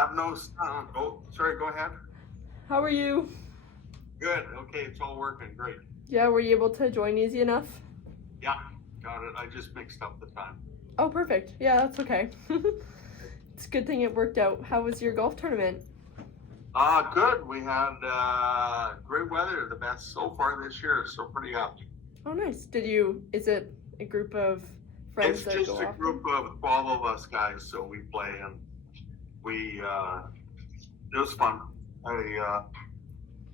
have no sound. Oh, sorry, go ahead. How are you? Good. Okay, it's all working. Great. Yeah, were you able to join easy enough? Yeah, got it. I just mixed up the time. Oh, perfect. Yeah, that's okay. It's a good thing it worked out. How was your golf tournament? Good. We had great weather, the best so far this year, so pretty happy. Oh, nice. Is it a group of friends It's that just go a often? group of 12 of us guys, so we play and it was fun.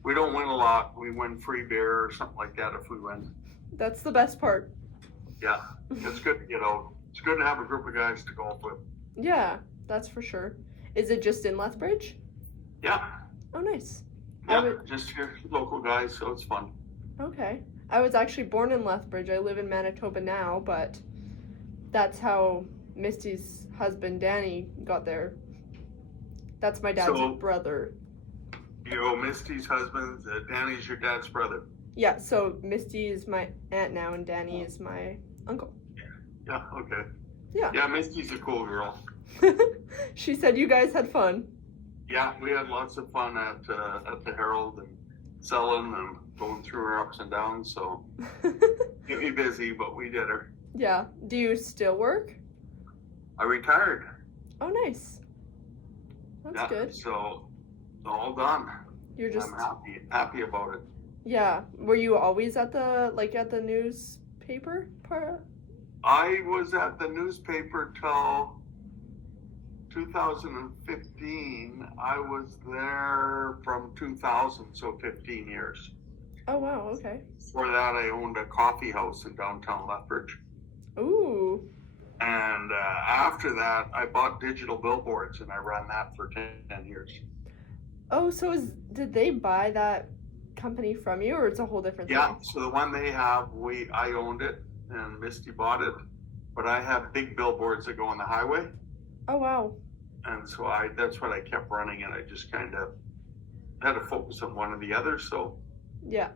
We don't win a lot. We win free beer or something like that if we win. That's the best part. Yeah, it's good. It's good to have a group of guys to golf with. Yeah, that's for sure. Is it just in Lethbridge? Yeah. Oh, nice. Yeah, just here, local guys, so it's fun. Okay. I was actually born in Lethbridge. I live in Manitoba now, but that's how Misty's husband, Danny, got there. That's my dad's brother. Misty's husband, Danny's your dad's brother. Yeah, so Misty is my aunt now, and Danny is my uncle. Yeah, okay. Yeah. Yeah, Misty's a cool girl. She said you guys had fun. Yeah, we had lots of fun at the Herald and selling and going through her ups and downs, so keep me busy, but we did her. Yeah. Do you still work? I retired. Oh, nice. That's good. So it's all done. I'm happy about it. Yeah. Were you always at the newspaper part? I was at the newspaper till 2015. I was there from 2000, so 15 years. Oh, wow, okay. Before that, I owned a coffee house in downtown Lethbridge. Ooh. And after that, I bought digital billboards, and I ran that for 10 years. Oh, so did they buy that company from you, or it's a whole different thing? Yeah, so the one they have, I owned it, and Misty bought it. But I have big billboards that go on the highway. Oh, wow. And so that's what I kept running, and I just kind of had to focus on one or the other, so yeah,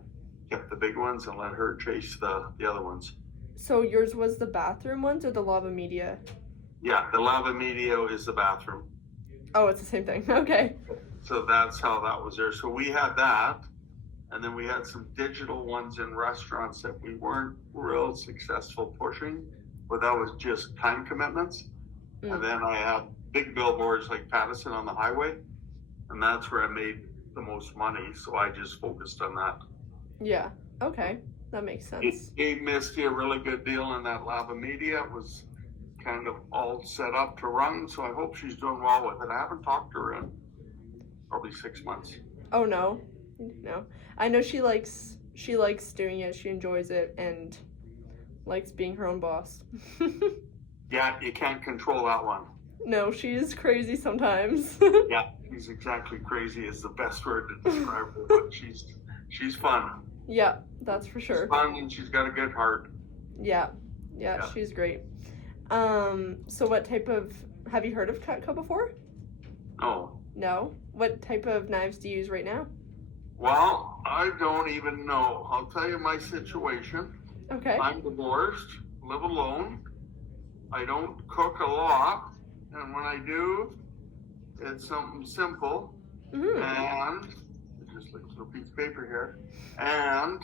kept the big ones and let her chase the other ones. So yours was the bathroom ones or the Lava Media? Yeah, the Lava Media is the bathroom. Oh, it's the same thing. Okay. So that's how that was there. So we had that, and then we had some digital ones in restaurants that we weren't real successful pushing, but that was just time commitments. And then I had big billboards like Pattison on the highway, and that's where I made the most money, so I just focused on that. Yeah, okay, that makes sense. It gave Misty a really good deal in that Lava Media. It was kind of all set up to run, so I hope she's doing well with it. I haven't talked to her in probably 6 months. Oh, no. I know she likes doing it, she enjoys it, and likes being her own boss. Yeah, you can't control that one. No, she is crazy sometimes. Yeah, she's exactly crazy is the best word to describe her, but she's fun. Yeah, that's for sure. She's fun, and she's got a good heart. Yeah, she's great. So what type of, have you heard of Cutco before? No. No? What type of knives do you use right now? Well, I don't even know. I'll tell you my situation. Okay. I'm divorced, live alone. I don't cook a lot, and when I do, it's something simple. Mm-hmm. And just look through a piece of paper here. And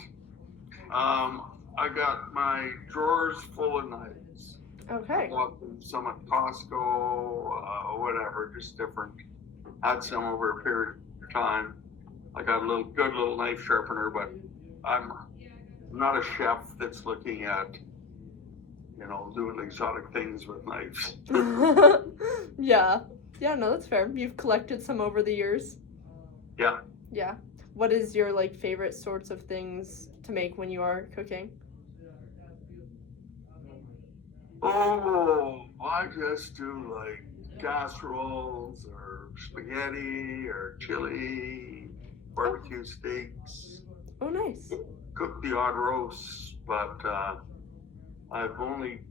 I got my drawers full of knives. Okay. I bought them some at Costco, whatever, just different. Had some over a period of time. I got a good little knife sharpener, but I'm not a chef that's looking at, doing exotic things with knives. Yeah, no, that's fair. You've collected some over the years? Yeah. Yeah. What is your, favorite sorts of things to make when you are cooking? Oh, I just do, casseroles or spaghetti or chili, barbecue steaks. Oh, nice. Cook the odd roasts, but I've only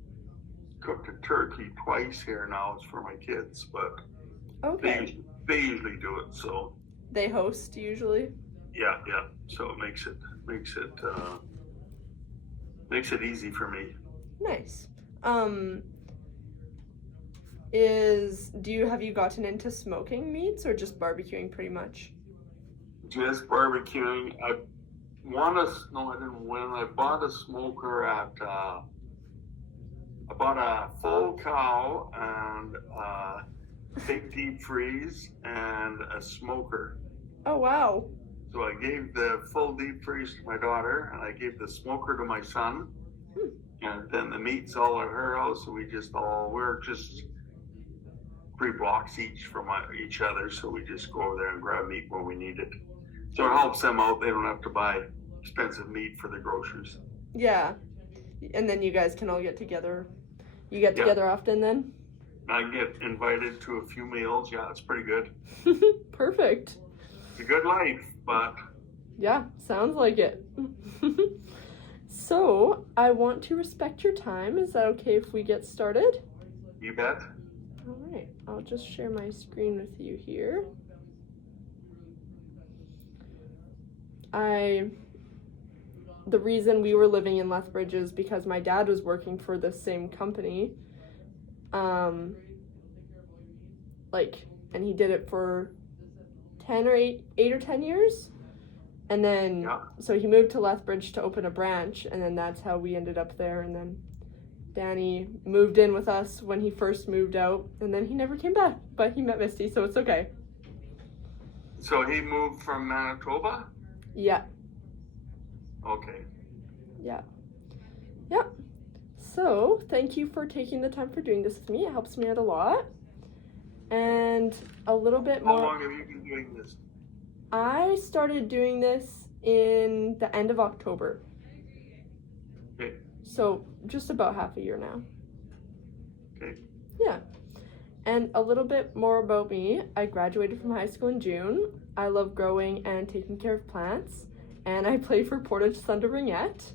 cooked a turkey twice here now. It's for my kids, but okay. They usually do it, so. They host usually? Yeah. So it makes it easy for me. Nice. have you gotten into smoking meats or just barbecuing pretty much? Just barbecuing. I didn't win. I bought a smoker at, I bought a full cow and big deep freeze and a smoker. Oh, wow. So I gave the full deep freeze to my daughter, and I gave the smoker to my son. And then the meat's all at her house, so we're just 3 blocks each from each other, so we just go over there and grab meat when we need it. So it helps them out. They don't have to buy expensive meat for the groceries. Yeah. And then you guys can all get together. You get together often then? I get invited to a few meals. Yeah, it's pretty good. Perfect. It's a good life, but... Yeah, sounds like it. So, I want to respect your time. Is that okay if we get started? You bet. All right, I'll just share my screen with you here. The reason we were living in Lethbridge is because my dad was working for the same company. And he did it for 8 or 10 years. And then, So he moved to Lethbridge to open a branch, and then that's how we ended up there. And then Danny moved in with us when he first moved out, and then he never came back, but he met Misty, so it's okay. So he moved from Manitoba? Yeah. Okay. Yeah. Yeah. So, thank you for taking the time for doing this with me. It helps me out a lot. And a little bit more... How long have you been doing this? I started doing this in the end of October. Okay. So, just about half a year now. Okay. Yeah. And a little bit more about me. I graduated from high school in June. I love growing and taking care of plants. And I play for Portage Thunder Ringette.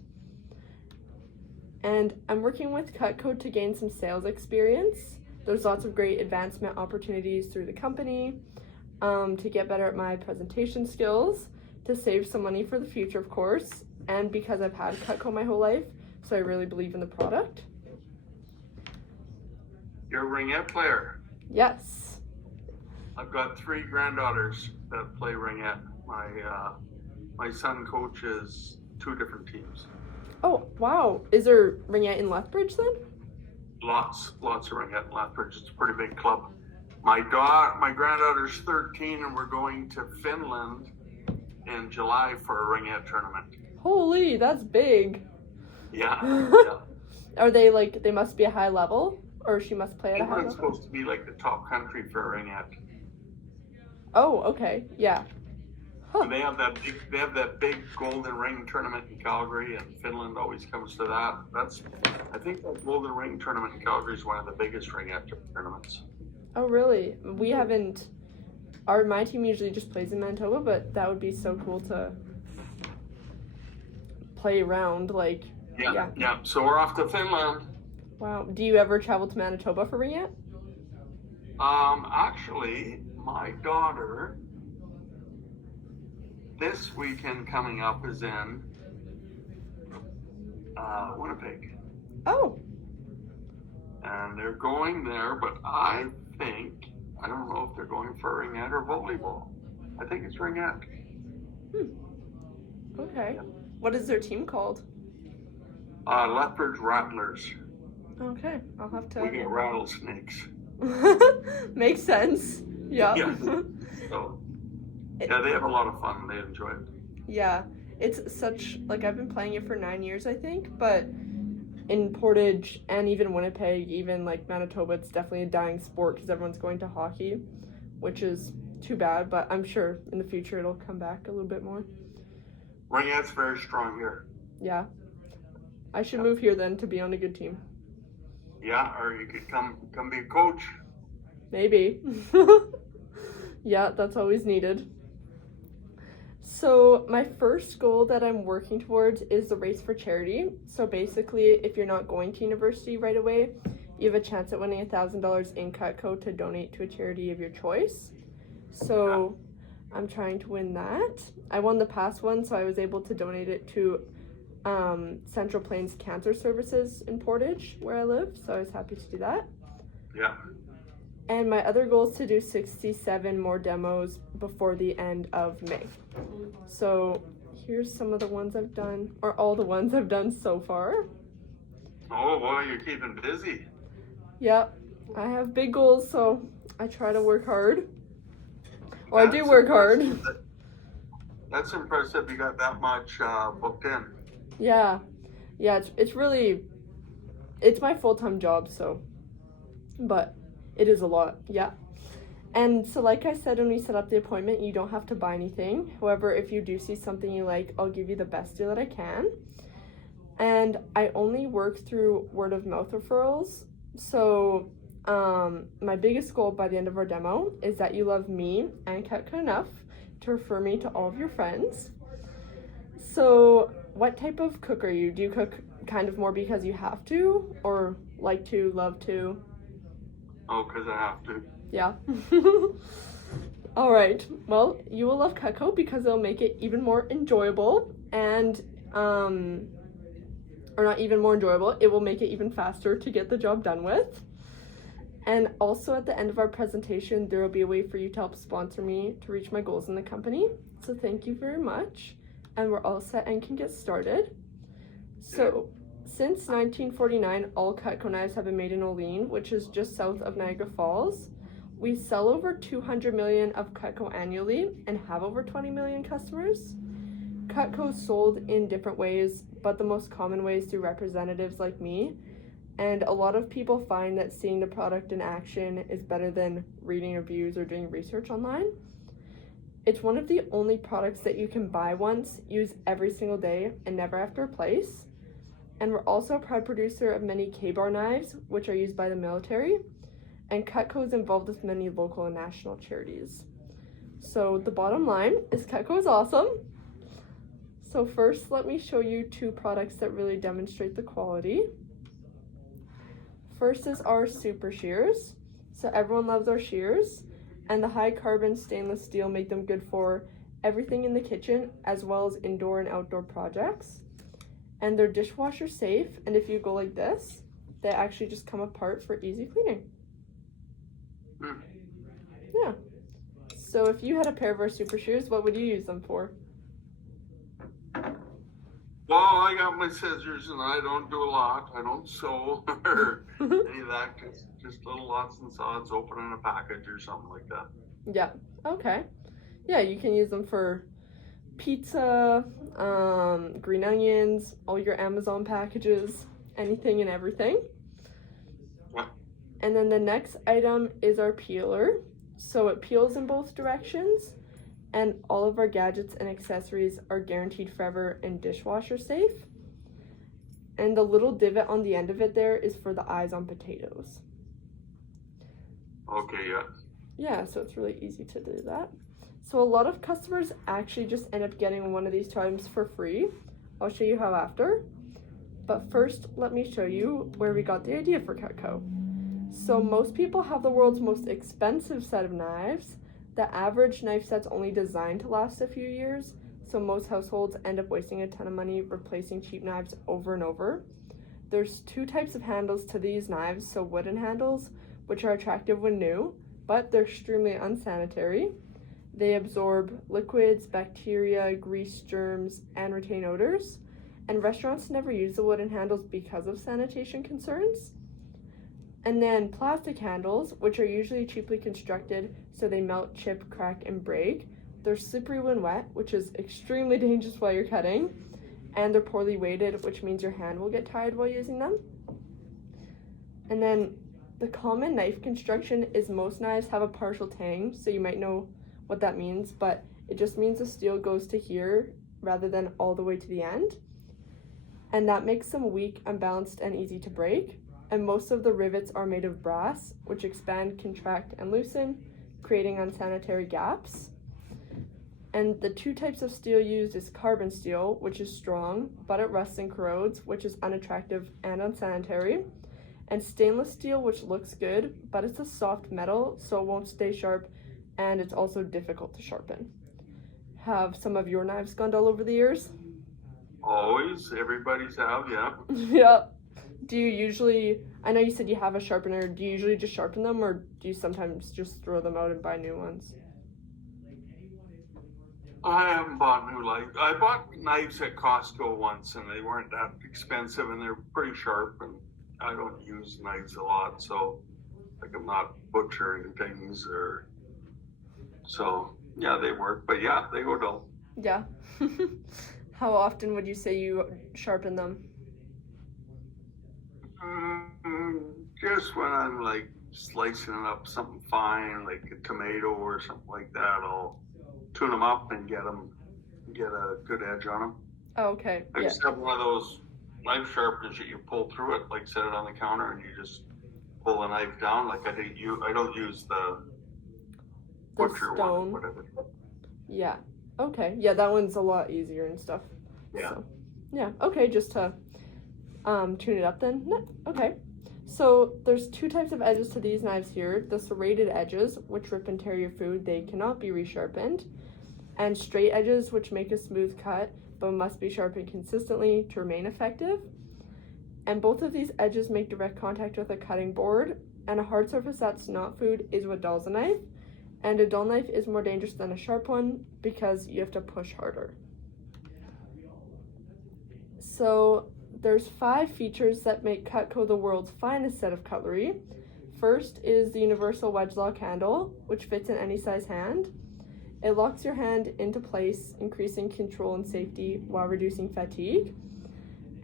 And I'm working with Cutco to gain some sales experience. There's lots of great advancement opportunities through the company, to get better at my presentation skills, to save some money for the future, of course, and because I've had Cutco my whole life, so I really believe in the product. You're a ringette player? Yes. I've got 3 granddaughters that play ringette. My son coaches 2 different teams. Oh, wow. Is there ringette in Lethbridge then? Lots of ringette in Lethbridge. It's a pretty big club. My granddaughter's 13, and we're going to Finland in July for a ringette tournament. Holy, that's big. Yeah. Are they they must be a high level? Or she must play at a high level? Finland's supposed to be like the top country for a ringette. Oh, okay. Yeah. Huh. They have that big golden ring tournament in Calgary, and Finland always comes to that. I think that golden ring tournament in Calgary is one of the biggest ringette tournaments. Oh, really? We haven't. My team usually just plays in Manitoba, but that would be so cool to play around. Yeah. So we're off to Finland. Wow. Do you ever travel to Manitoba for ringette? Actually, my daughter, this weekend coming up is in Winnipeg. Oh. And they're going there, but I don't know if they're going for ringette or volleyball. I think it's ringette. Okay. What is their team called? Lethbridge Rattlers. Okay, I'll have to... We get rattlesnakes. Makes sense. Yeah. So, they have a lot of fun. They enjoy it. Yeah. It's such... I've been playing it for 9 years, I think, but in Portage and even Winnipeg, even Manitoba, it's definitely a dying sport because everyone's going to hockey, which is too bad, but I'm sure in the future it'll come back a little bit more. Ringette's very strong here. Yeah. I should move here then to be on a good team. Yeah, or you could come be a coach. Maybe. Yeah, that's always needed. So my first goal that I'm working towards is the race for charity. So basically, if you're not going to university right away, you have a chance at winning $1,000 in Cutco to donate to a charity of your choice. So I'm trying to win that. I won the past one, so I was able to donate it to Central Plains Cancer Services in Portage, where I live. So I was happy to do that. Yeah. And my other goal is to do 67 more demos before the end of May. So here's some of the ones I've done, or all the ones I've done so far. Oh boy, you're keeping busy. Yep, I have big goals, so I try to work hard. Or I do work hard. That's impressive you got that much booked in. Yeah, it's really, it's my full-time job, so, but it is a lot, yeah. And so like I said when we set up the appointment, you don't have to buy anything. However, if you do see something you like, I'll give you the best deal that I can. And I only work through word of mouth referrals. So my biggest goal by the end of our demo is that you love me and Cutco enough to refer me to all of your friends. So what type of cook are you? Do you cook kind of more because you have to, or like to, love to? Oh, because I have to. Yeah. All right. Well, you will love Cutco because it'll make it even more enjoyable, and or not even more enjoyable, it will make it even faster to get the job done with. And also at the end of our presentation, there will be a way for you to help sponsor me to reach my goals in the company. So thank you very much. And we're all set and can get started. So since 1949, all Cutco knives have been made in Olean, which is just south of Niagara Falls. We sell over 200 million of Cutco annually and have over 20 million customers. Cutco is sold in different ways, but the most common way is through representatives like me. And a lot of people find that seeing the product in action is better than reading reviews or doing research online. It's one of the only products that you can buy once, use every single day, and never have to replace. And we're also a proud producer of many K-bar knives, which are used by the military. And Cutco is involved with many local and national charities. So the bottom line is Cutco is awesome. So first, let me show you two products that really demonstrate the quality. First is our super shears. So everyone loves our shears, and the high carbon stainless steel make them good for everything in the kitchen as well as indoor and outdoor projects. And they're dishwasher safe, and if you go like this, they actually just come apart for easy cleaning. Yeah. So if you had a pair of our super shears, what would you use them for? Well, I got my scissors, and I don't do a lot. I don't sew or any of that. Just little lots and sods, opening a package or something like that. Yeah. Okay. Yeah, you can use them for pizza, green onions, all your Amazon packages, anything and everything. Yeah. And then the next item is our peeler. So it peels in both directions, and all of our gadgets and accessories are guaranteed forever and dishwasher safe. And the little divot on the end of it there is for the eyes on potatoes. Okay, yeah. Yeah, so it's really easy to do that. So a lot of customers actually just end up getting one of these items for free. I'll show you how after. But first, let me show you where we got the idea for Cutco. So most people have the world's most expensive set of knives. The average knife set's only designed to last a few years, so most households end up wasting a ton of money replacing cheap knives over and over. There's two types of handles to these knives, so wooden handles, which are attractive when new, but they're extremely unsanitary. They absorb liquids, bacteria, grease, germs, and retain odors, and restaurants never use the wooden handles because of sanitation concerns. And then plastic handles, which are usually cheaply constructed so they melt, chip, crack, and break. They're slippery when wet, which is extremely dangerous while you're cutting, and they're poorly weighted, which means your hand will get tired while using them. And then the common knife construction is most knives have a partial tang, so you might know what that means, but it just means the steel goes to here rather than all the way to the end. And that makes them weak, unbalanced, and easy to break. And most of the rivets are made of brass, which expand, contract, and loosen, creating unsanitary gaps. And the two types of steel used is carbon steel, which is strong, but it rusts and corrodes, which is unattractive and unsanitary. And stainless steel, which looks good, but it's a soft metal, so it won't stay sharp, and it's also difficult to sharpen. Have some of your knives gone dull over the years? Always. Everybody's have, yeah. Yeah. Do you usually, I know you said you have a sharpener, do you usually just sharpen them, or do you sometimes just throw them out and buy new ones? I haven't bought new knives. I bought knives at Costco once, and they weren't that expensive, and they're pretty sharp. And I don't use knives a lot, so like I'm not butchering things, or so. Yeah, they work, but yeah, they go dull. Yeah. How often would you say you sharpen them? Just when I'm like slicing up something fine, like a tomato or something like that, I'll tune them up and get a good edge on them. Oh, okay. I just have one of those knife sharpeners that you pull through it, like set it on the counter, and you just pull the knife down. Like I don't use the butcher one, whatever. Yeah. Okay. Yeah, that one's a lot easier and stuff. Yeah. So, yeah. Okay, just to tune it up then. No, okay. So there's two types of edges to these knives here. The serrated edges, which rip and tear your food, they cannot be resharpened. And straight edges, which make a smooth cut, but must be sharpened consistently to remain effective. And both of these edges make direct contact with a cutting board, and a hard surface that's not food is what dulls a knife. And a dull knife is more dangerous than a sharp one because you have to push harder. So there's 5 features that make Cutco the world's finest set of cutlery. First is the universal wedge lock handle, which fits in any size hand. It locks your hand into place, increasing control and safety while reducing fatigue.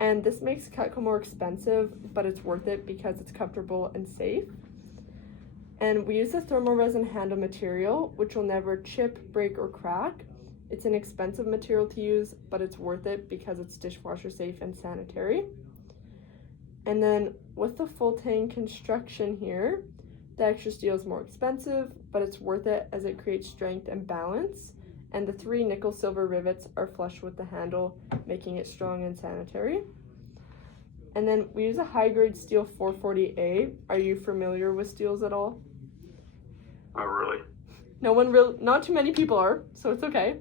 And this makes Cutco more expensive, but it's worth it because it's comfortable and safe. And we use a thermal resin handle material, which will never chip, break, or crack. It's an expensive material to use, but it's worth it because it's dishwasher safe and sanitary. And then with the full tang construction here, the extra steel is more expensive, but it's worth it as it creates strength and balance. And the 3 nickel silver rivets are flush with the handle, making it strong and sanitary. And then we use a high-grade steel 440A. Are you familiar with steels at all? Not really. Not too many people are, so it's okay.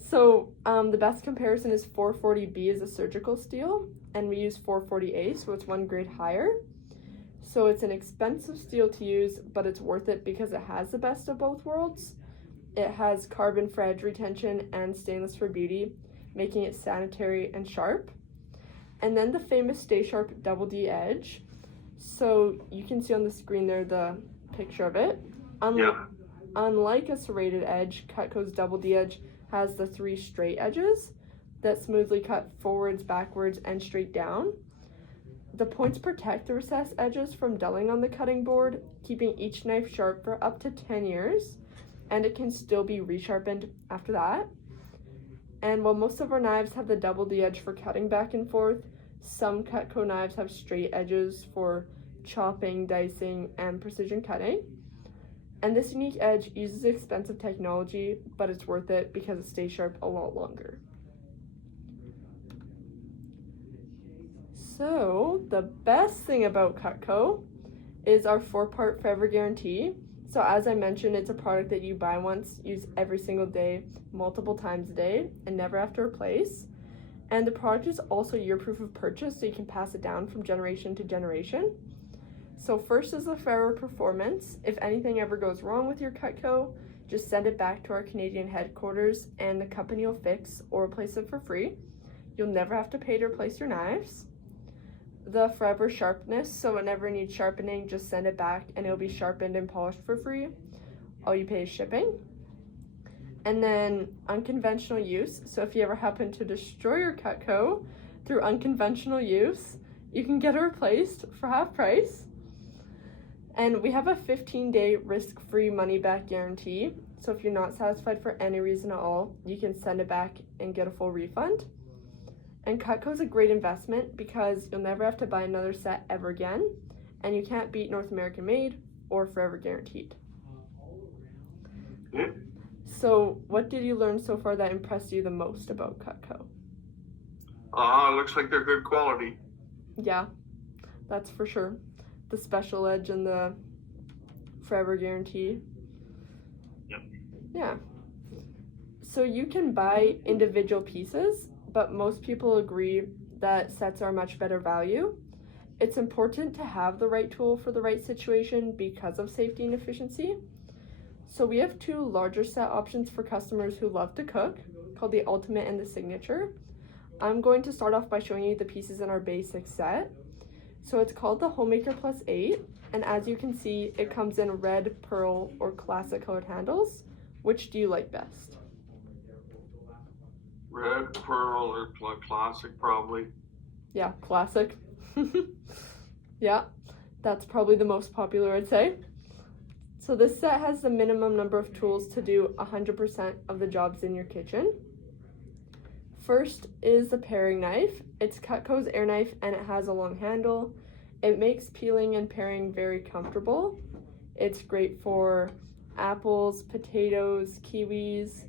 So the best comparison is 440B is a surgical steel, and we use 440A, so it's 1 grade higher. So it's an expensive steel to use, but it's worth it because it has the best of both worlds. It has carbon for edge retention and stainless for beauty, making it sanitary and sharp. And then the famous Stay Sharp Double D edge. So you can see on the screen there the picture of it. Unlike a serrated edge, Cutco's Double D edge has the 3 straight edges that smoothly cut forwards, backwards, and straight down. The points protect the recessed edges from dulling on the cutting board, keeping each knife sharp for up to 10 years, and it can still be resharpened after that. And while most of our knives have the double D edge for cutting back and forth, some Cutco knives have straight edges for chopping, dicing, and precision cutting. And this unique edge uses expensive technology, but it's worth it because it stays sharp a lot longer. So the best thing about Cutco is our 4-part forever guarantee. So as I mentioned, it's a product that you buy once, use every single day, multiple times a day, and never have to replace. And the product is also your proof of purchase, so you can pass it down from generation to generation. So first is the forever performance. If anything ever goes wrong with your Cutco, just send it back to our Canadian headquarters and the company will fix or replace it for free. You'll never have to pay to replace your knives. The forever sharpness, so it never needs sharpening, just send it back and it'll be sharpened and polished for free. All you pay is shipping. And then unconventional use, so if you ever happen to destroy your Cutco through unconventional use, you can get it replaced for half price. And we have a 15-day risk-free money-back guarantee, so if you're not satisfied for any reason at all, you can send it back and get a full refund. And Cutco is a great investment because you'll never have to buy another set ever again, and you can't beat North American made or forever guaranteed. So what did you learn so far that impressed you the most about Cutco? It looks like they're good quality. Yeah, that's for sure. The special edge and the forever guarantee. Yep. Yeah. So you can buy individual pieces, but most people agree that sets are much better value. It's important to have the right tool for the right situation because of safety and efficiency. So we have 2 larger set options for customers who love to cook, called the Ultimate and the Signature. I'm going to start off by showing you the pieces in our basic set. So it's called the Homemaker Plus 8, and as you can see, it comes in red, pearl, or classic colored handles. Which do you like best? Red, pearl, or classic, probably. Yeah, classic. Yeah, that's probably the most popular, I'd say. So this set has the minimum number of tools to do 100% of the jobs in your kitchen. First is the paring knife. It's Cutco's air knife and it has a long handle. It makes peeling and paring very comfortable. It's great for apples, potatoes, kiwis,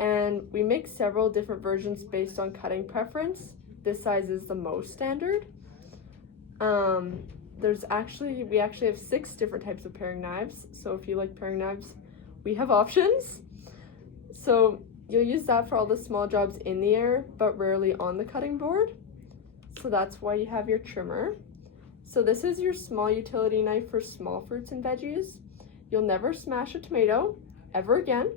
and we make several different versions based on cutting preference. This size is the most standard. We actually have 6 different types of paring knives. So if you like paring knives, we have options. So you'll use that for all the small jobs in the air, but rarely on the cutting board. So that's why you have your trimmer. So this is your small utility knife for small fruits and veggies. You'll never smash a tomato, ever again.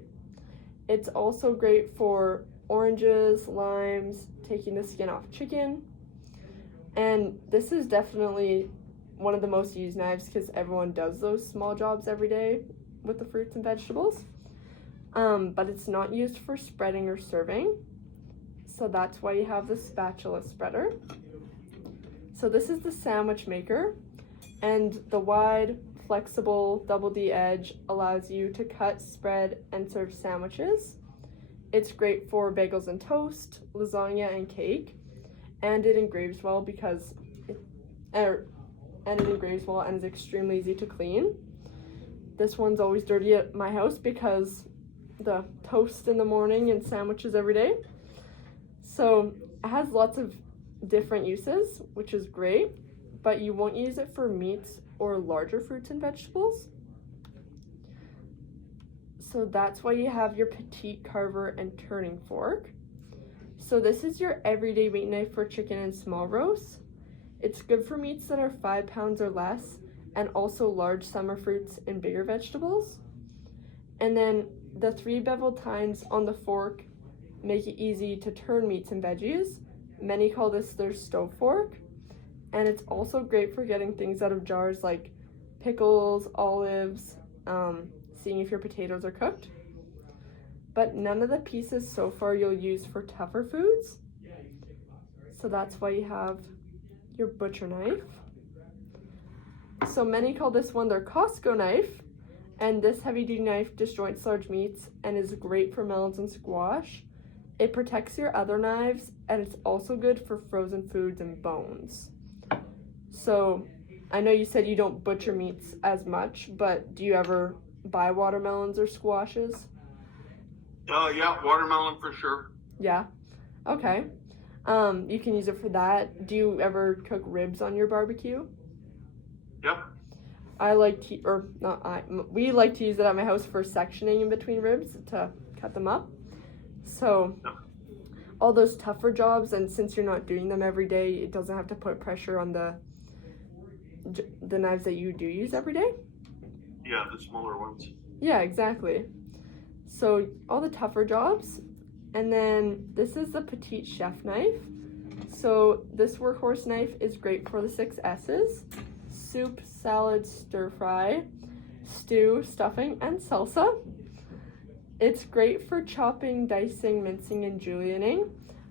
It's also great for oranges, limes, taking the skin off chicken. And this is definitely one of the most used knives because everyone does those small jobs every day with the fruits and vegetables. But it's not used for spreading or serving. So that's why you have the spatula spreader. So this is the sandwich maker, and the wide, flexible double D edge allows you to cut, spread, and serve sandwiches. It's great for bagels and toast, lasagna and cake, and it engraves well and is extremely easy to clean. This one's always dirty at my house because the toast in the morning and sandwiches every day. So it has lots of different uses, which is great, but you won't use it for meats or larger fruits and vegetables. So that's why you have your petite carver and turning fork. So this is your everyday meat knife for chicken and small roasts. It's good for meats that are 5 pounds or less, and also large summer fruits and bigger vegetables. And then the 3 bevel tines on the fork make it easy to turn meats and veggies. Many call this their stove fork. And it's also great for getting things out of jars like pickles, olives, seeing if your potatoes are cooked. But none of the pieces so far you'll use for tougher foods. So that's why you have your butcher knife. So many call this one their Costco knife. And this heavy-duty knife disjoints large meats and is great for melons and squash. It protects your other knives, and it's also good for frozen foods and bones. So I know you said you don't butcher meats as much, but do you ever buy watermelons or squashes? Yeah, watermelon for sure. Yeah. Okay. You can use it for that. Do you ever cook ribs on your barbecue? Yep. We like to use it at my house for sectioning in between ribs to cut them up. So all those tougher jobs, and since you're not doing them every day, it doesn't have to put pressure on the knives that you do use every day. Yeah, the smaller ones. Yeah, exactly. So all the tougher jobs. And then this is the petite chef knife. So this workhorse knife is great for the 6 S's: soup, salad, stir fry, stew, stuffing, and salsa. It's great for chopping, dicing, mincing, and julienning.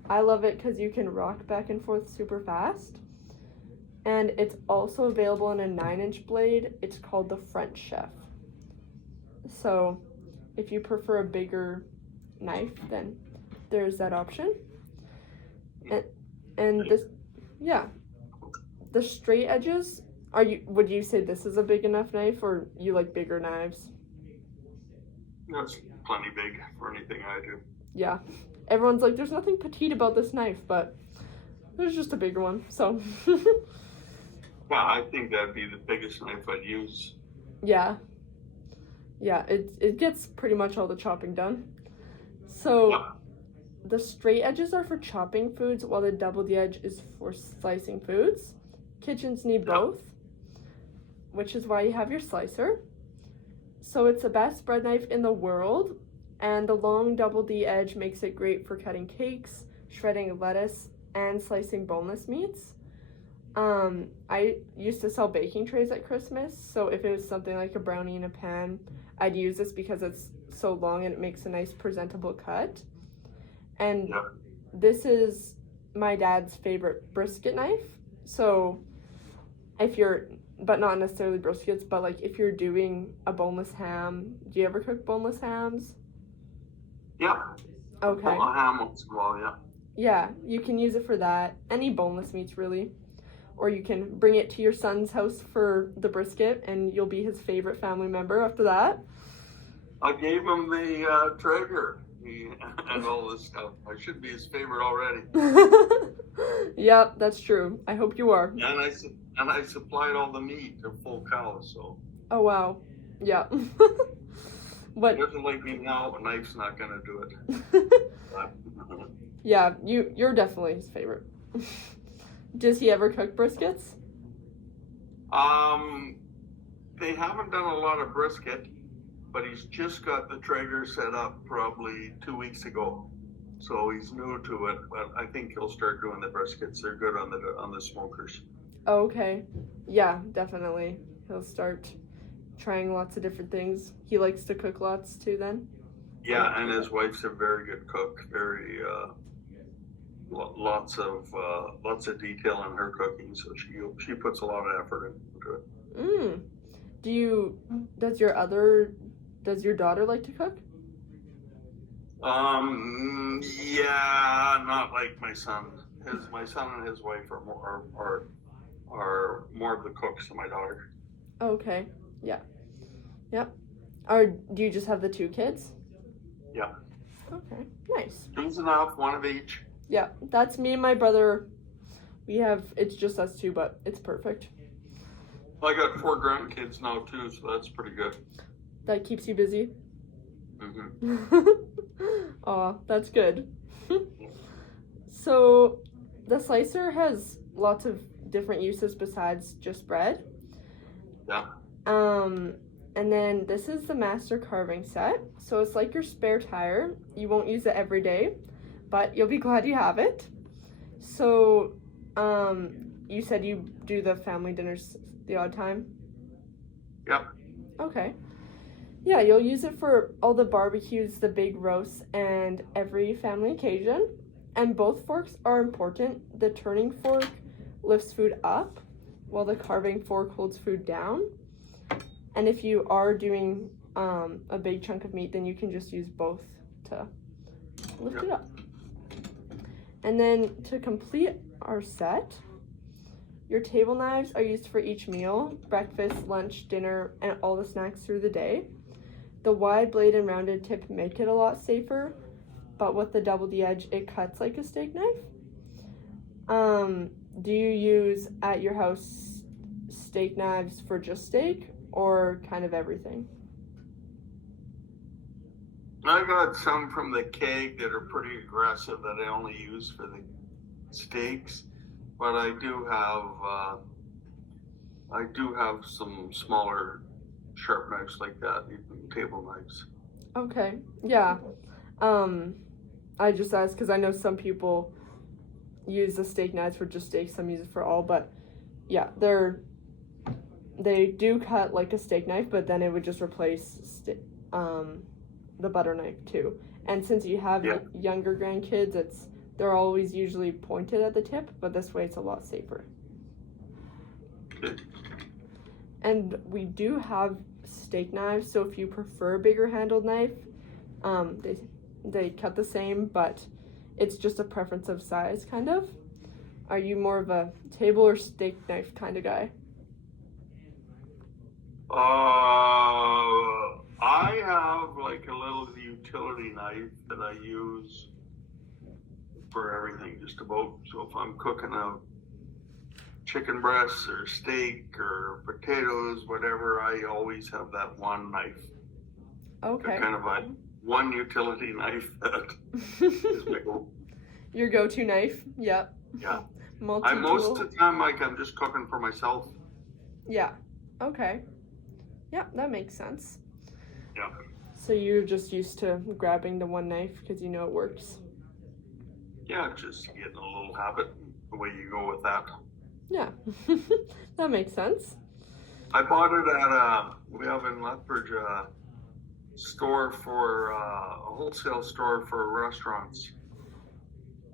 I love it because you can rock back and forth super fast. And it's also available in a 9-inch blade. It's called the French Chef. So if you prefer a bigger knife, then there's that option. And this, yeah, the straight edges, would you say this is a big enough knife, or you like bigger knives? That's plenty big for anything I do. Yeah. Everyone's like, there's nothing petite about this knife, but there's just a bigger one, so. Yeah, I think that'd be the biggest knife I'd use. Yeah. Yeah, it gets pretty much all the chopping done. So Yeah. the straight edges are for chopping foods, while the double D edge is for slicing foods. Kitchens need both, which is why you have your slicer. So it's the best bread knife in the world, and the long double D edge makes it great for cutting cakes, shredding lettuce, and slicing boneless meats. I used to sell baking trays at Christmas, so if it was something like a brownie in a pan, I'd use this because it's so long and it makes a nice presentable cut. And this is my dad's favorite brisket knife. So but not necessarily briskets, but like if you're doing a boneless ham, do you ever cook boneless hams? Yeah. Okay. A ham once in a while, yeah. Yeah, you can use it for that. Any boneless meats, really. Or you can bring it to your son's house for the brisket, and you'll be his favorite family member after that. I gave him the Traeger and all this stuff. I should be his favorite already. Yep, that's true. I hope you are. And I supplied all the meat to full cows, so. Oh, wow. Yeah. What? He doesn't like me now, a knife's not going to do it. Yeah, you're definitely his favorite. Does he ever cook briskets? They haven't done a lot of brisket, but he's just got the Traeger set up probably 2 weeks ago. So he's new to it, but I think he'll start doing the briskets. They're good on the smokers. Oh, okay. Yeah, definitely. He'll start trying lots of different things. He likes to cook lots too then? Yeah, and his wife's a very good cook. Very lots of detail in her cooking, so she puts a lot of effort into it. Does your daughter like to cook? Yeah, not like my son. My son and his wife are more of the cooks than my daughter. Okay. Yeah. Yep. Do you just have the 2 kids? Yeah. Okay. Nice. 2's enough, 1 of each. Yeah, that's me and my brother. It's just us 2, but it's perfect. I got 4 grandkids now too, so that's pretty good. That keeps you busy? Mm-hmm. Aw, that's good. So, the slicer has lots of different uses besides just bread. Yeah. And then this is the master carving set. So it's like your spare tire. You won't use it every day, but you'll be glad you have it. So, you said you do the family dinners the odd time? Yep. Okay. Yeah, you'll use it for all the barbecues, the big roasts, and every family occasion. And both forks are important. The turning fork lifts food up, while the carving fork holds food down. And if you are doing a big chunk of meat, then you can just use both to lift it up. And then to complete our set, your table knives are used for each meal, breakfast, lunch, dinner, and all the snacks through the day. The wide blade and rounded tip make it a lot safer, but with the double D edge, it cuts like a steak knife. Do you use at your house steak knives for just steak or kind of everything? I got some from the keg that are pretty aggressive that I only use for the steaks, but I do have some smaller sharp knives like that, even table knives. Okay, yeah. I just asked because I know some people use the steak knives for just steak, some use it for all, but yeah, they do cut like a steak knife, but then it would just replace the butter knife too. And since you have younger grandkids, they're always usually pointed at the tip, but this way it's a lot safer. Good. And we do have steak knives, so if you prefer a bigger handled knife, they cut the same, but it's just a preference of size, kind of. Are you more of a table or steak knife kind of guy? I have like a little utility knife that I use for everything, just about. So if I'm cooking a chicken breast or steak or potatoes, whatever, I always have that one knife. Okay. Kind of a one utility knife that is my go. Your go-to knife? Yep. Yeah. Most multi-tool. of the time, like, I'm just cooking for myself. Yeah. Okay. Yeah, that makes sense. Yeah. So you're just used to grabbing the one knife because you know it works. Yeah, just getting a little habit, the way you go with that. Yeah, that makes sense. I bought it at we have in Lethbridge a store for a wholesale store for restaurants,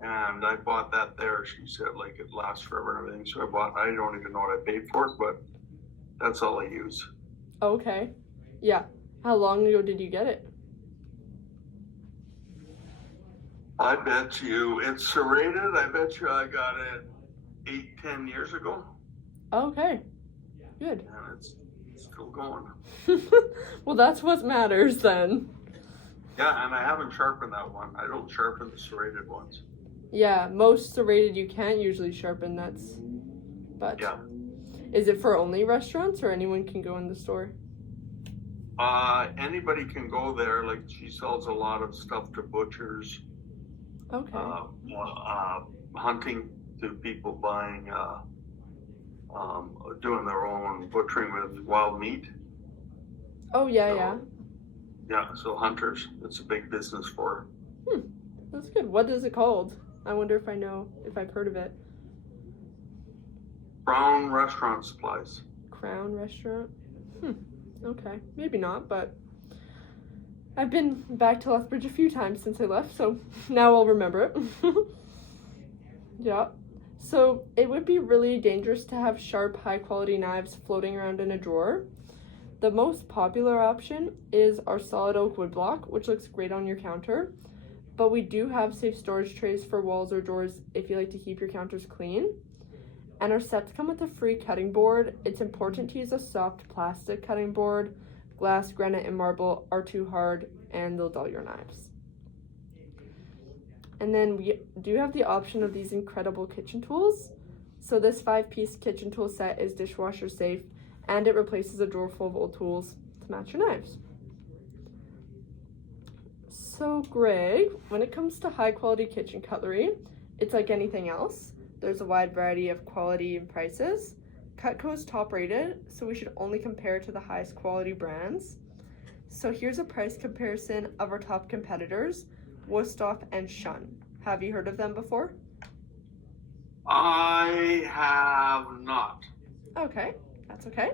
and I bought that there. She said like it lasts forever and everything, so I don't even know what I paid for it, but that's all I use. Okay. Yeah. How long ago did you get it? I bet you it's serrated. I bet you I got it 8-10 years ago. Okay. Good. And it's still going. Well, that's what matters then. Yeah, and I haven't sharpened that one. I don't sharpen the serrated ones. Yeah, most serrated you can't usually sharpen. But yeah. Is it for only restaurants or anyone can go in the store? Anybody can go there. Like she sells a lot of stuff to butchers. Okay. Hunting to people buying, doing their own butchering with wild meat. Oh yeah. Yeah, so hunters, it's a big business for her. That's good. What is it called? I wonder if I've heard of it. Crown Restaurant Supplies. Crown Restaurant? Okay, maybe not, but I've been back to Lethbridge a few times since I left, so now I'll remember it. Yeah. So it would be really dangerous to have sharp, high-quality knives floating around in a drawer. The most popular option is our solid oak woodblock, which looks great on your counter. But we do have safe storage trays for walls or drawers if you like to keep your counters clean. And our sets come with a free cutting board. It's important to use a soft plastic cutting board. Glass, granite, and marble are too hard and they'll dull your knives. And then we do have the option of these incredible kitchen tools. So this 5-piece kitchen tool set is dishwasher safe and it replaces a drawer full of old tools to match your knives. So Greg, when it comes to high quality kitchen cutlery, it's like anything else. There's a wide variety of quality and prices. Cutco is top rated, so we should only compare to the highest quality brands. So here's a price comparison of our top competitors, Wusthof and Shun. Have you heard of them before? I have not. Okay, that's okay.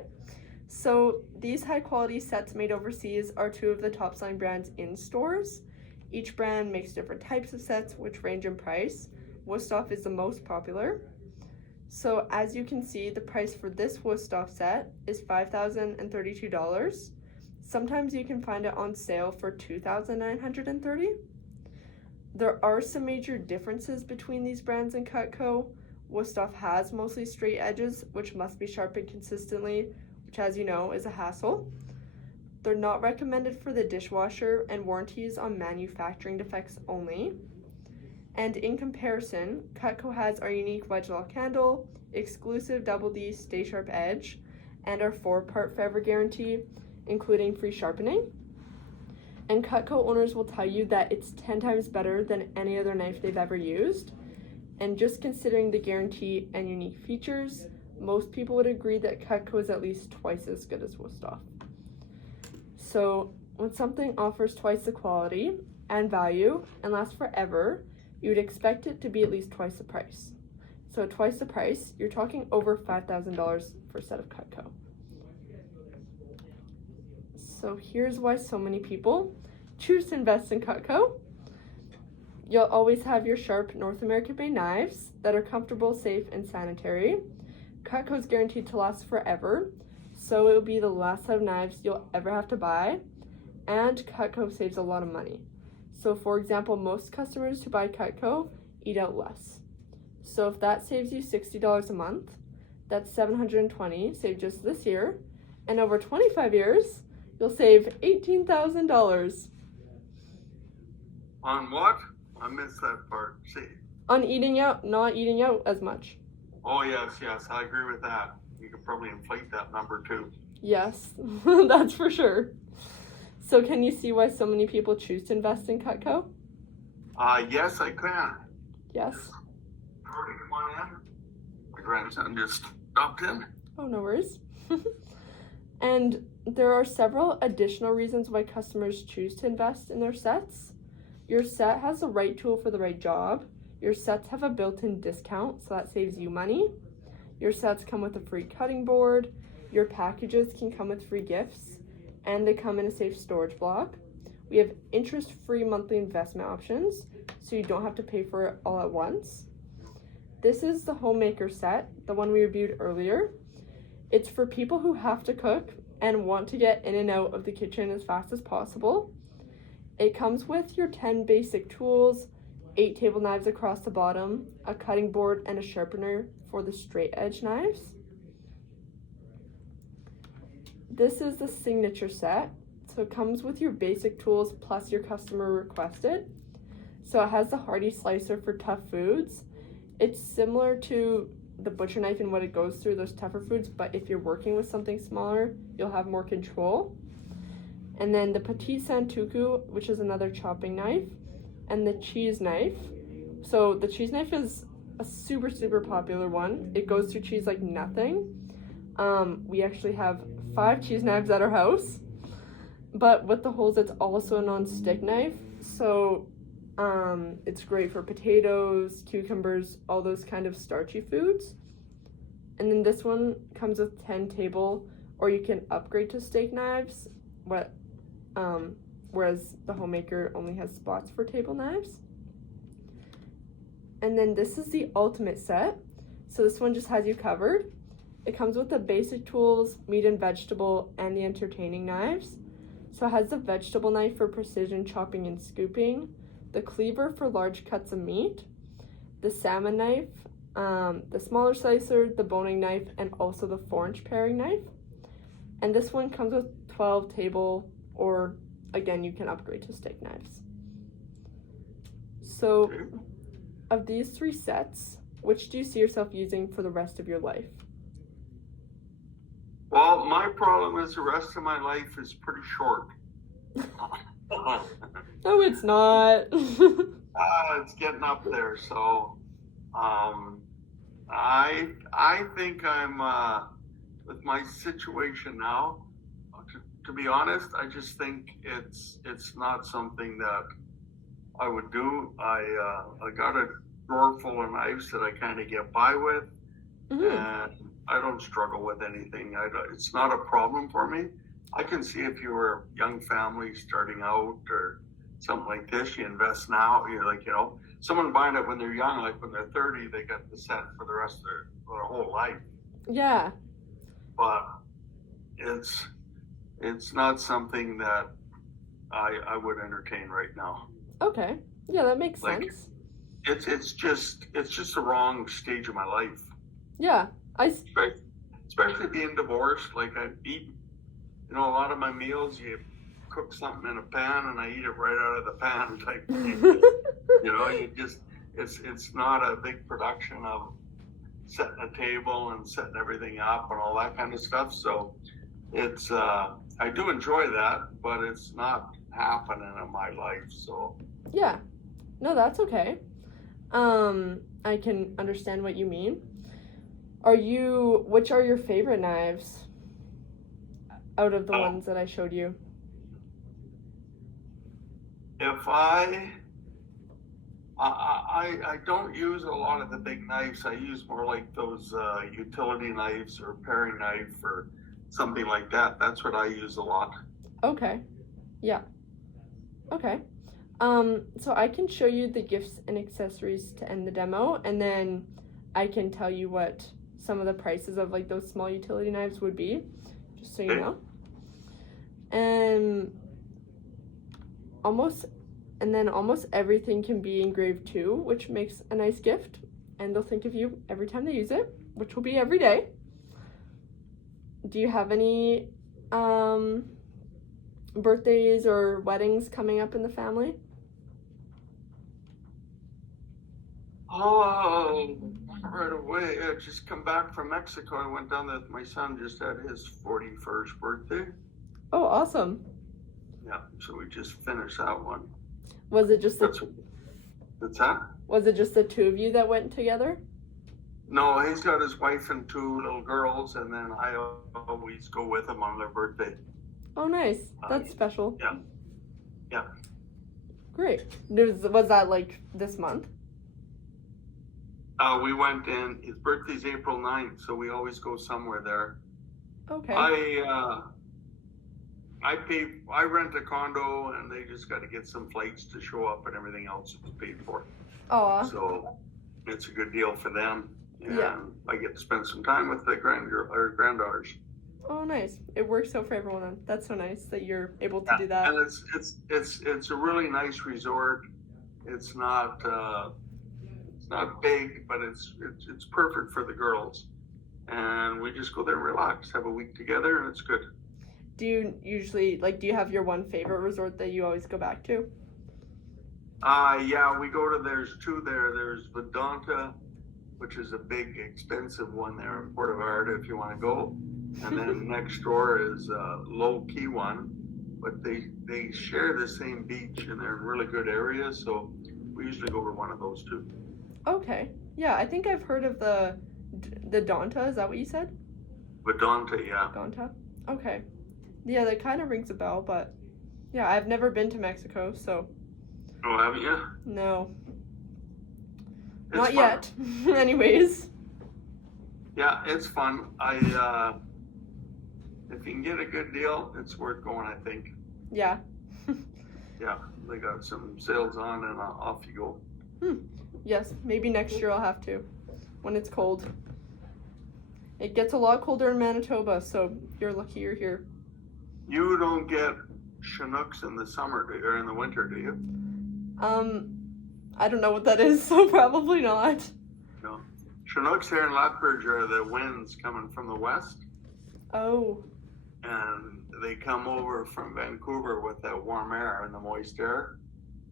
So these high quality sets made overseas are two of the top selling brands in stores. Each brand makes different types of sets which range in price. Wusthof is the most popular. So as you can see, the price for this Wusthof set is $5,032. Sometimes you can find it on sale for $2,930. There are some major differences between these brands and Cutco. Wusthof has mostly straight edges, which must be sharpened consistently, which as you know is a hassle. They're not recommended for the dishwasher and warranties on manufacturing defects only. And in comparison, Cutco has our unique wedge lock handle, exclusive Double D Stay Sharp Edge, and our 4-part forever guarantee, including free sharpening. And Cutco owners will tell you that it's 10 times better than any other knife they've ever used. And just considering the guarantee and unique features, most people would agree that Cutco is at least twice as good as Wusthof. So when something offers twice the quality and value and lasts forever, you would expect it to be at least twice the price. So twice the price, you're talking over $5,000 for a set of Cutco. So here's why so many people choose to invest in Cutco. You'll always have your sharp North American-made knives that are comfortable, safe, and sanitary. Cutco is guaranteed to last forever, so it will be the last set of knives you'll ever have to buy, and Cutco saves a lot of money. So for example, most customers who buy Cutco eat out less. So if that saves you $60 a month, that's $720 saved just this year, and over 25 years, you'll save $18,000. On what? I missed that part. See. On eating out, not eating out as much. Oh yes, I agree with that. You could probably inflate that number too. Yes, that's for sure. So can you see why so many people choose to invest in Cutco? Yes, I can. Yes. Already, come on in. grandson just stopped in. Oh, no worries. And there are several additional reasons why customers choose to invest in their sets. Your set has the right tool for the right job. Your sets have a built-in discount, so that saves you money. Your sets come with a free cutting board. Your packages can come with free gifts, and they come in a safe storage block. We have interest-free monthly investment options, so you don't have to pay for it all at once. This is the Homemaker set, the one we reviewed earlier. It's for people who have to cook and want to get in and out of the kitchen as fast as possible. It comes with your 10 basic tools, 8 table knives across the bottom, a cutting board, and a sharpener for the straight edge knives. This is the signature set. So it comes with your basic tools plus your customer requested. So it has the Hardy slicer for tough foods. It's similar to the butcher knife in what it goes through those tougher foods, but if you're working with something smaller, you'll have more control. And then the Petit Santoku, which is another chopping knife, and the cheese knife. So the cheese knife is a super popular one. It goes through cheese like nothing. We actually have 5 cheese knives at our house, but with the holes, it's also a non-stick knife. So it's great for potatoes, cucumbers, all those kind of starchy foods. And then this one comes with 10 table, or you can upgrade to steak knives, whereas the Homemaker only has spots for table knives. And then this is the ultimate set. So this one just has you covered. It comes with the basic tools, meat and vegetable, and the entertaining knives. So it has the vegetable knife for precision chopping and scooping, the cleaver for large cuts of meat, the salmon knife, the smaller slicer, the boning knife, and also the 4-inch paring knife. And this one comes with 12 table, or again, you can upgrade to steak knives. So of these 3 sets, which do you see yourself using for the rest of your life? Well, my problem is the rest of my life is pretty short. No, it's not. It's getting up there. So I think I'm, with my situation now, to be honest, I just think it's not something that I would do. I got a drawer full of knives that I kind of get by with, and I don't struggle with anything. It's not a problem for me. I can see if you were a young family starting out or something like this, you invest now, you're like, someone buying it when they're young, like when they're 30, they got the set for the rest of their whole life. Yeah. But it's not something that I would entertain right now. Okay. Yeah, that makes sense. It's just the wrong stage of my life. Yeah. Especially being divorced, like I eat, a lot of my meals, you cook something in a pan and I eat it right out of the pan type thing. It's not a big production of setting a table and setting everything up and all that kind of stuff. So it's, I do enjoy that, but it's not happening in my life. So yeah, no, that's okay. I can understand what you mean. Which are your favorite knives out of the ones that I showed you? If I don't use a lot of the big knives. I use more like those utility knives or paring knife or something like that. That's what I use a lot. Okay. Yeah. Okay. So I can show you the gifts and accessories to end the demo, and then I can tell you what some of the prices of like those small utility knives would be, just so you know. And almost everything can be engraved too, which makes a nice gift, and they'll think of you every time they use it, which will be every day. Do you have any birthdays or weddings coming up in the family? Oh, right away. I just come back from Mexico. I went down there with my son, just had his 41st birthday. Oh, awesome. Yeah, so we just finished that one. Was it just What's that? Was it just the two of you that went together? No, he's got his wife and 2 little girls, and then I always go with him on their birthday. Oh, nice. That's special. Yeah. Yeah. Great. Was that like this month? We went in, his birthday's April 9th, so we always go somewhere there. Okay. I rent a condo, and they just got to get some flights to show up, and everything else is paid for. Aw. So it's a good deal for them. And Yeah. I get to spend some time with the granddaughters. Oh, nice. It works out for everyone. That's so nice that you're able to do that. And it's a really nice resort. It's not big, but it's perfect for the girls. And we just go there and relax, have a week together, and it's good. Do you usually, do you have your one favorite resort that you always go back to? Yeah, we go to, there's 2 there. There's Vedanta, which is a big, expensive one there in Puerto Vallarta if you want to go. And then next door is a low-key one, but they share the same beach, and they're in really good areas, so we usually go to one of those 2. Okay. Yeah, I think I've heard of the Donta. Is that what you said? Vedanta, yeah. Donta? Okay. Yeah, that kind of rings a bell, but yeah, I've never been to Mexico, so. Oh, haven't you? No. It's Not fun. yet. Anyways. Yeah, it's fun. If you can get a good deal, it's worth going, I think. Yeah. Yeah, they got some sales on, and off you go. Yes, maybe next year I'll have to, when it's cold. It gets a lot colder in Manitoba, so you're lucky you're here. You don't get Chinooks in the summer, or in the winter, do you? I don't know what that is, so probably not. No. Chinooks here in Lethbridge are the winds coming from the west, Oh. and they come over from Vancouver with that warm air and the moist air,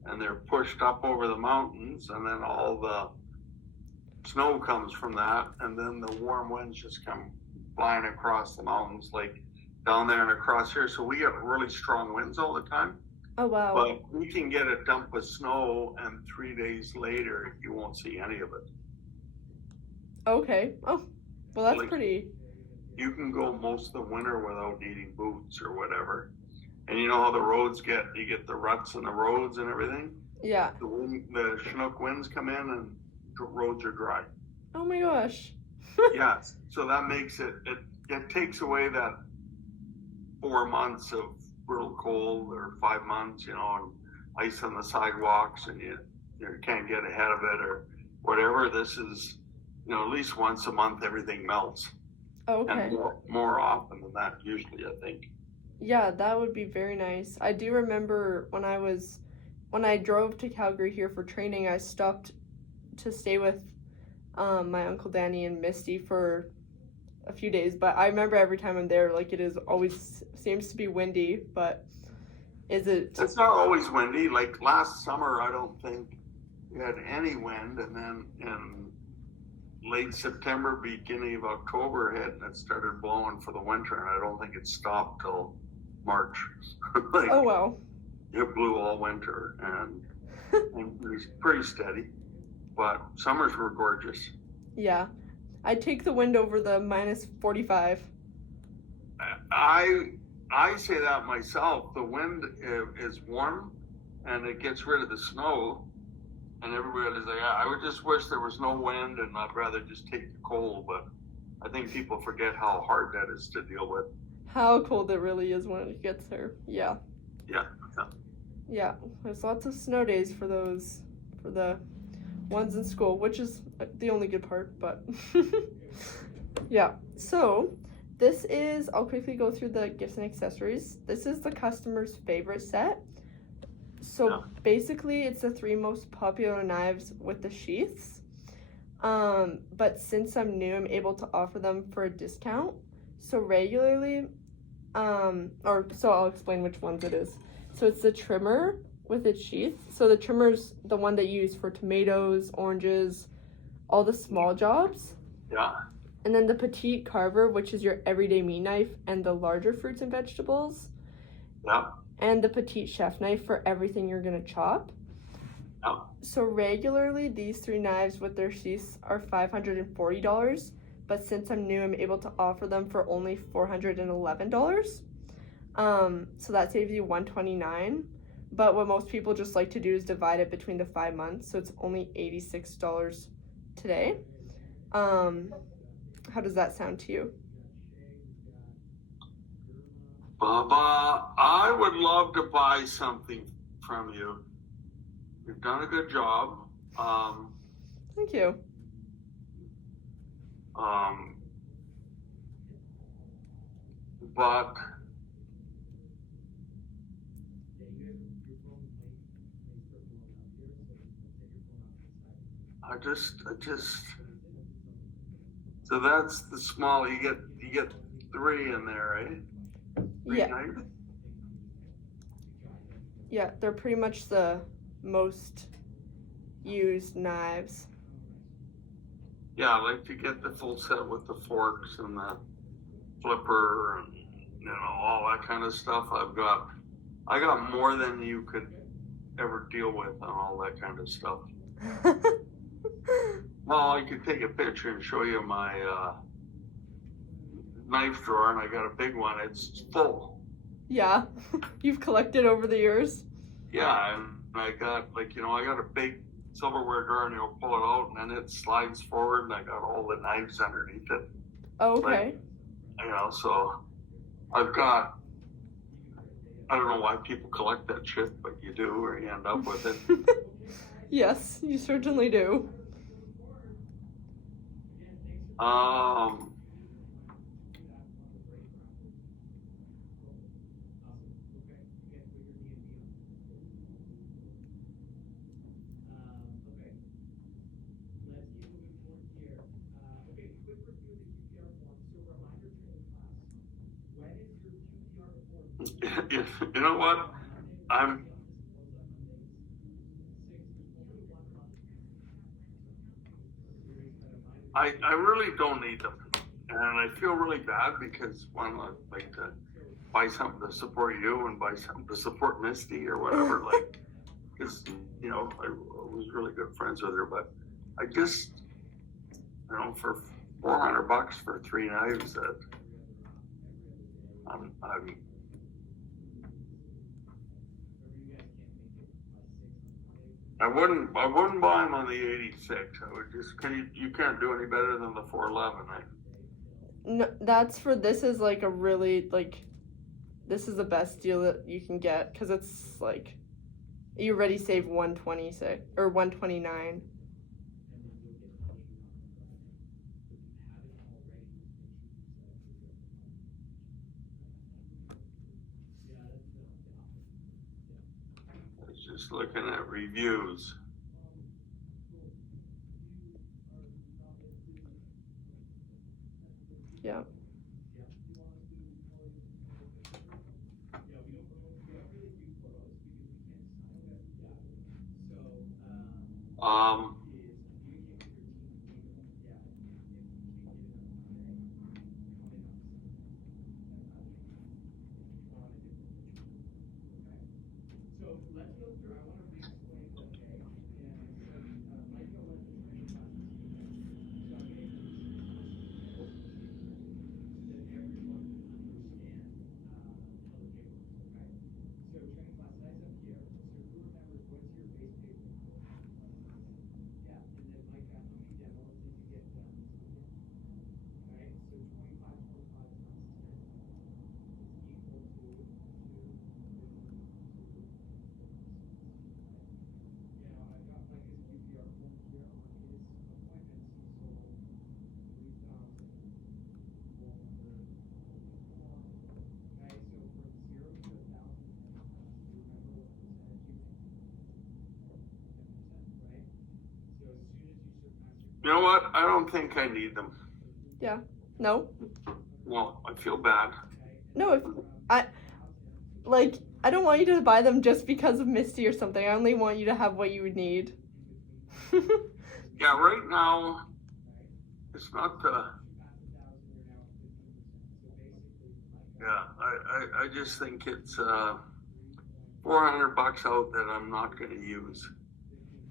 and they're pushed up over the mountains, and then all the snow comes from that, and then the warm winds just come flying across the mountains, like down there and across here. So we get really strong winds all the time. Oh, wow. But we can get a dump of snow, and 3 days later, you won't see any of it. Okay. Oh, well, that's Like- pretty. You can go most of the winter without needing boots or whatever. And you know how the roads you get the ruts in the roads and everything? Yeah. The Chinook winds come in, and the roads are dry. Oh my gosh. Yeah, so that makes it takes away that 4 months of real cold, or 5 months, and ice on the sidewalks, and you can't get ahead of it or whatever. This is, at least once a month everything melts. Okay. And more often than that, usually, I think. Yeah, that would be very nice. I do remember when I drove to Calgary here for training, I stopped to stay with my Uncle Danny and Misty for a few days, but I remember every time I'm there, it is always seems to be windy, but is it? It's not always windy. Like last summer, I don't think we had any wind, and then in late September, beginning of October hit, and it started blowing for the winter, and I don't think it stopped till March. Oh, wow. It blew all winter, and it was pretty steady, but summers were gorgeous. Yeah. I'd take the wind over the minus 45. I say that myself. The wind is warm, and it gets rid of the snow, and everybody's like, I would just wish there was no wind, and I'd rather just take the cold. But I think people forget how hard that is to deal with. How cold it really is when it gets there. Yeah. Yeah. Yeah. There's lots of snow days for the ones in school, which is the only good part, but yeah. So I'll quickly go through the gifts and accessories. This is the customer's favorite set. So basically it's the 3 most popular knives with the sheaths. But since I'm new, I'm able to offer them for a discount. So regularly, so I'll explain which ones it is. So it's the trimmer with its sheath. So the trimmer's the one that you use for tomatoes, oranges, all the small jobs. Yeah. And then the petite carver, which is your everyday meat knife and the larger fruits and vegetables. Yeah. And the petite chef knife for everything you're gonna chop. Oh, So regularly, these three knives with their sheaths are $540, but since I'm new, I'm able to offer them for only $411. So that saves you $129. But what most people just like to do is divide it between the 5 months, so it's only $86 today. How does that sound to you? Baba, I would love to buy something from you. You've done a good job. Thank you. But I just. So that's the small. You get three in there, eh? Three Yeah. knives? Yeah, they're pretty much the most used knives. Yeah, I like to get the full set with the forks and the flipper and all that kind of stuff. I got more than you could ever deal with on all that kind of stuff. Well, I could take a picture and show you my knife drawer, and I got a big one. It's full. Yeah, you've collected over the years. Yeah, and I got I got a big silverware drawer, and you'll pull it out, and then it slides forward, and I got all the knives underneath it. Oh, okay. So I've got. I don't know why people collect that shit, but you do, or you end up with it. Yes, you certainly do. You know what? I really don't need them, and I feel really bad because one, I like to buy something to support you and buy something to support Misty or whatever, because I was really good friends with her, but I just for $400 for three knives that I wouldn't buy them on the 86. I would just you can't do any better than the 411. No, that's for this is like a really this is the best deal that you can get because it's like you already save 126 or 129. I was just looking at reviews. Yeah. You know what? I don't think I need them. Yeah. No. Well, I feel bad. No, if I don't want you to buy them just because of Misty or something. I only want you to have what you would need. Yeah, right now it's not the. Yeah, I just think it's $400 out that I'm not going to use.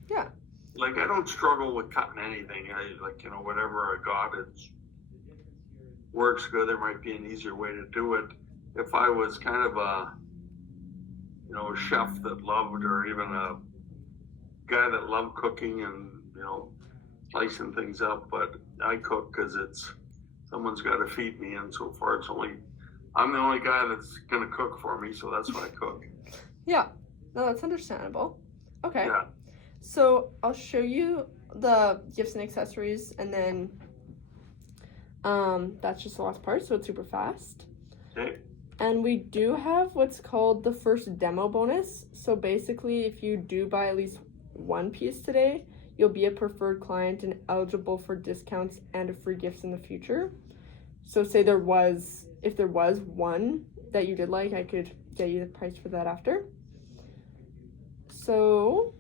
Yeah. Like, I don't struggle with cutting anything. Whatever I got, it works good. There might be an easier way to do it. If I was kind of a chef that loved, or even a guy that loved cooking and, slicing things up, but I cook because someone's got to feed me, and so far I'm the only guy that's going to cook for me, so that's why I cook. Yeah, no, that's understandable. Okay. Yeah. So I'll show you the gifts and accessories, and then that's just the last part, so it's super fast. Okay. And we do have what's called the first demo bonus. So basically, if you do buy at least one piece today, you'll be a preferred client and eligible for discounts and free gifts in the future. So say if there was one that you did like, I could get you the price for that after. So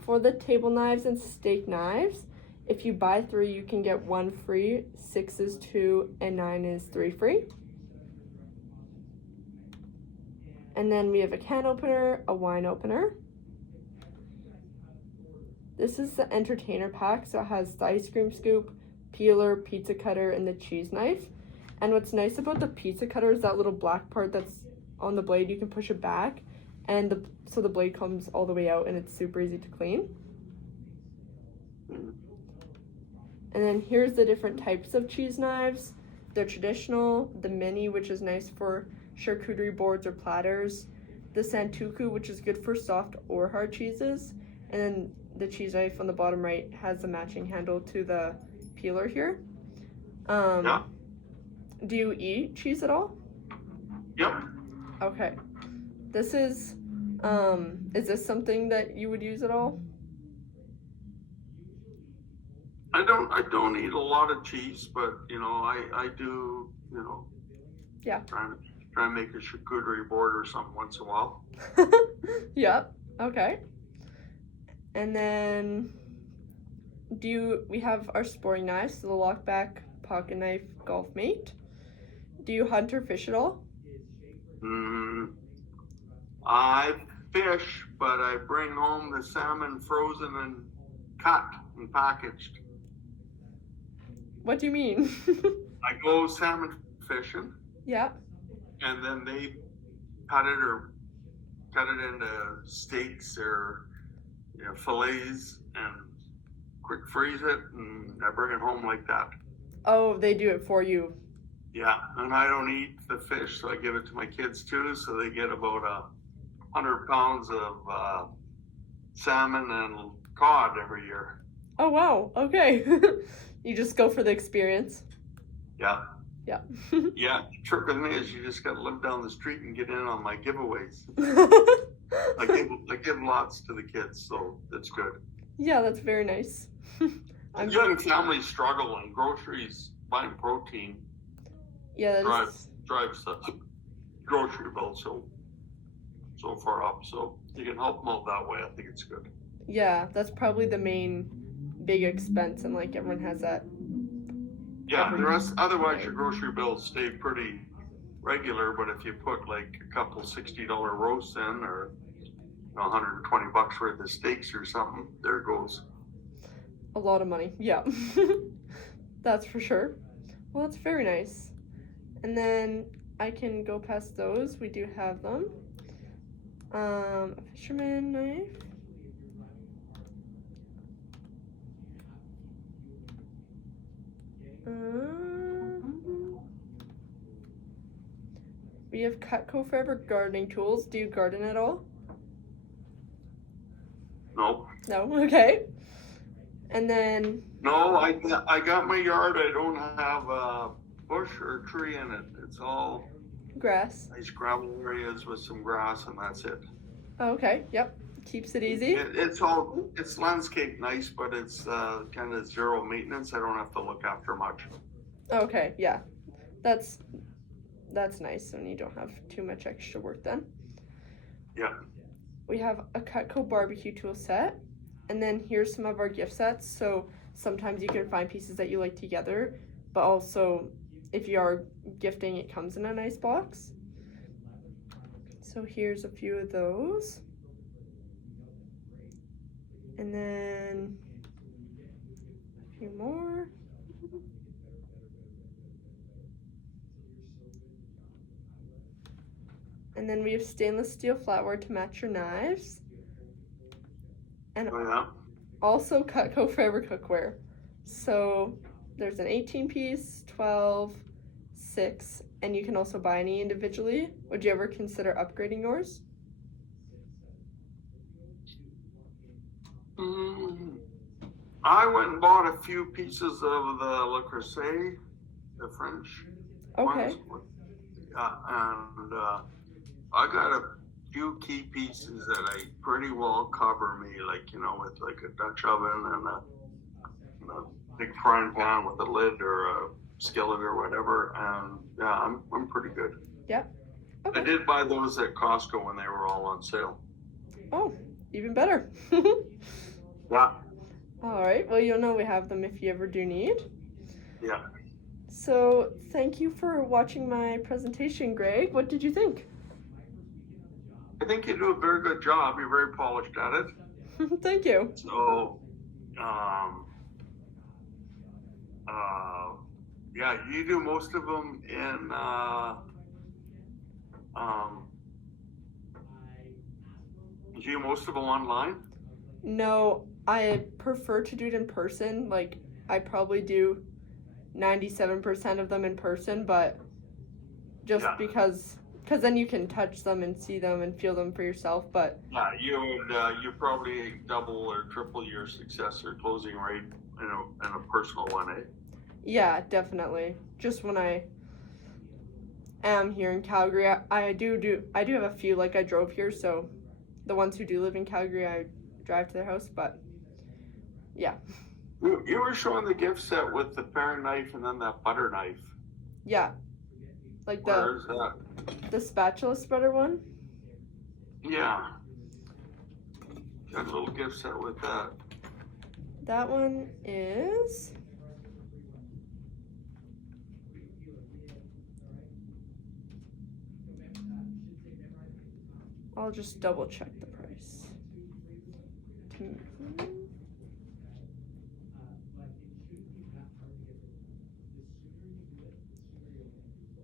for the table knives and steak knives, if you buy 3, you can get 1 free, 6 is 2, and 9 is 3 free. And then we have a can opener, a wine opener. This is the entertainer pack, so it has the ice cream scoop, peeler, pizza cutter, and the cheese knife. And what's nice about the pizza cutter is that little black part that's on the blade. You can push it back, and so the blade comes all the way out, and it's super easy to clean. And then here's the different types of cheese knives. They're traditional, the mini, which is nice for charcuterie boards or platters, the santoku, which is good for soft or hard cheeses, and then the cheese knife on the bottom right has the matching handle to the peeler here. Yeah. Do you eat cheese at all? Yep. Okay. This is this something that you would use at all? I don't eat a lot of cheese, but I do, Yeah. try and make a charcuterie board or something once in a while. Yep. Okay. And then we have our sporting knives, so the lockback, pocket knife, golf mate. Do you hunt or fish at all? I fish, but I bring home the salmon frozen and cut and packaged. What do you mean? I go salmon fishing. Yeah. And then they cut it into steaks or fillets and quick freeze it, and I bring it home like that. Oh, they do it for you. Yeah, and I don't eat the fish, so I give it to my kids too, so they get about 100 pounds of salmon and cod every year. Oh, wow. Okay. You just go for the experience. Yeah. Yeah. Yeah, the trick with me is you just got to live down the street and get in on my giveaways. I give lots to the kids, so that's good. Yeah, that's very nice. Young families struggle, and groceries, buying protein, drives the grocery bill so far up. So you can help them out that way. I think it's good. Yeah, that's probably the main big expense, and like everyone has that. Yeah, otherwise your grocery bills stay pretty regular, but if you put like a couple $60 roasts in, or $120 worth of steaks or something, there goes a lot of money. Yeah. That's for sure. Well, that's very nice. And then I can go past those. We do have them. A fisherman knife. We have Cutco Forever gardening tools. Do you garden at all? No. No? Okay. And then... No, I got my yard. I don't have a bush or a tree in it. It's all... grass. Nice gravel areas with some grass, and that's it. Oh, okay. Yep. Keeps it easy. It's landscape nice, but it's kind of zero maintenance. I don't have to look after much. Okay, yeah. That's nice when you don't have too much extra work then. Yeah. We have a Cutco barbecue tool set, and then here's some of our gift sets. So sometimes you can find pieces that you like together, but also if you are gifting, it comes in a nice box. So here's a few of those. And then a few more. And then we have stainless steel flatware to match your knives. And also Cutco Forever cookware. So there's an 18-piece, 12, 6, and you can also buy any individually. Would you ever consider upgrading yours? I went and bought a few pieces of the Le Creuset, the French Okay. ones. And I got a few key pieces that I pretty well cover me, like, you know, with like a Dutch oven and a big frying pan with a lid or a skillet or whatever. And yeah, I'm pretty good. Yep. Okay. I did buy those at Costco when they were all on sale. Oh, even better. Yeah. All right. Well, you'll know we have them if you ever do need. Yeah. So thank you for watching my presentation, Greg. What did you think? I think you do a very good job. You're very polished at it. Thank you. So, yeah, you do most of them in, do you do most of them online? No, I prefer to do it in person. Like, I probably do 97% of them in person, but just because then you can touch them and see them and feel them for yourself. But yeah, you probably double or triple your success or closing rate in a personal one, eh? Yeah, definitely. Just when I am here in Calgary, I do have a few. Like, I drove here, so the ones who do live in Calgary, I drive to their house. But yeah. You were showing the gift set with the paring knife and then that butter knife. Yeah. Like Where's that? The spatula spreader one? Yeah. Got a little gift set with that. That one is... I'll just double check the price.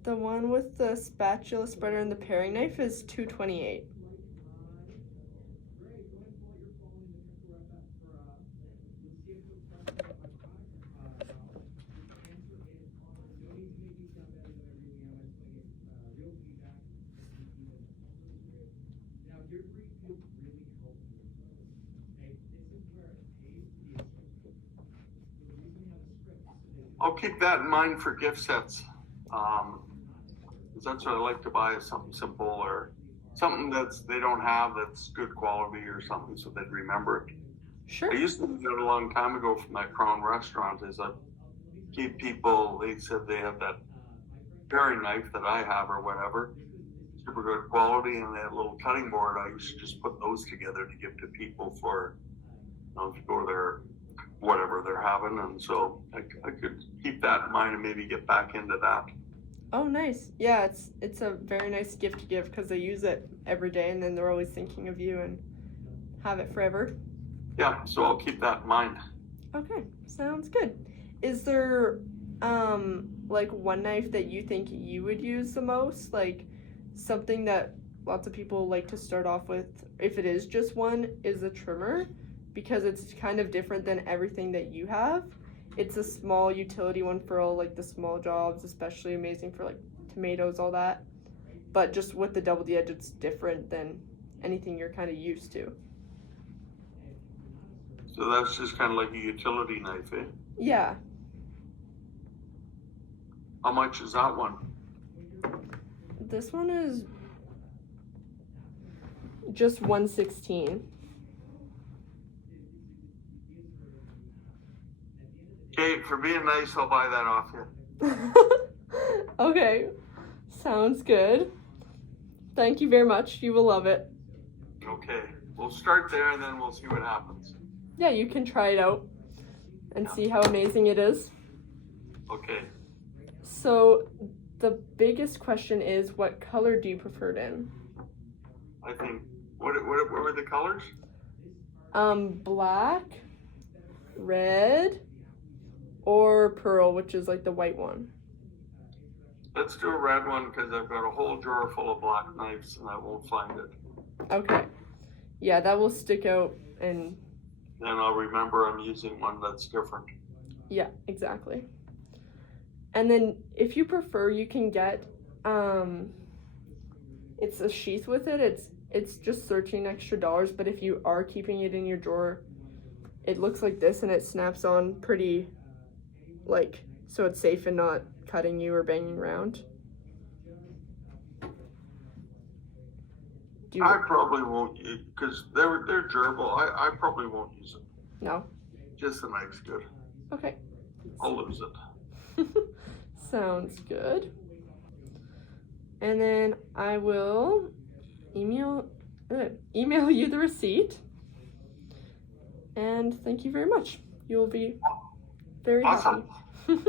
The one with the spatula spreader and the paring knife is $228. I'll keep that in mind for gift sets. That's what I like to buy, is something simple or something they don't have that's good quality or something, so they'd remember it. Sure. I used to do it a long time ago from that Crown restaurant. Is I keep people, they said they have that paring knife that I have or whatever, super good quality, and they had a little cutting board. I used to just put those together to give to people for, you know, to go to their whatever they're having, and so I could keep that in mind and maybe get back into that. Oh, nice. Yeah, it's a very nice gift to give because they use it every day, and then they're always thinking of you and have it forever. Yeah, so I'll keep that in mind. Okay, sounds good. Is there like one knife that you think you would use the most? Like something that lots of people like to start off with, if it is just one, is a trimmer, because it's kind of different than everything that you have. It's a small utility one for all like the small jobs, especially amazing for like tomatoes, all that. But just with the double edge, it's different than anything you're kind of used to. So that's just kind of like a utility knife, eh? Yeah. How much is that one? This one is just $116. Okay, for being nice, I'll buy that off you. Okay, sounds good. Thank you very much. You will love it. Okay, we'll start there and then we'll see what happens. Yeah, you can try it out and see how amazing it is. Okay. So the biggest question is, what color do you prefer it in? I think. What were the colors? Black, red, or pearl, which is like the white one. Let's do a red one because I've got a whole drawer full of black knives and I won't find it. Okay. Yeah, that will stick out and... Then I'll remember I'm using one that's different. Yeah, exactly. And then if you prefer, you can get, it's a sheath with it. It's just $13 extra, but if you are keeping it in your drawer, it looks like this and it snaps on pretty, like, so it's safe and not cutting you or banging around. I probably won't use, because they're durable. I probably won't use it. No? Just the knife's good. Okay. I'll lose it. Sounds good. And then I will email you the receipt. And thank you very much. You'll be very awesome. Happy.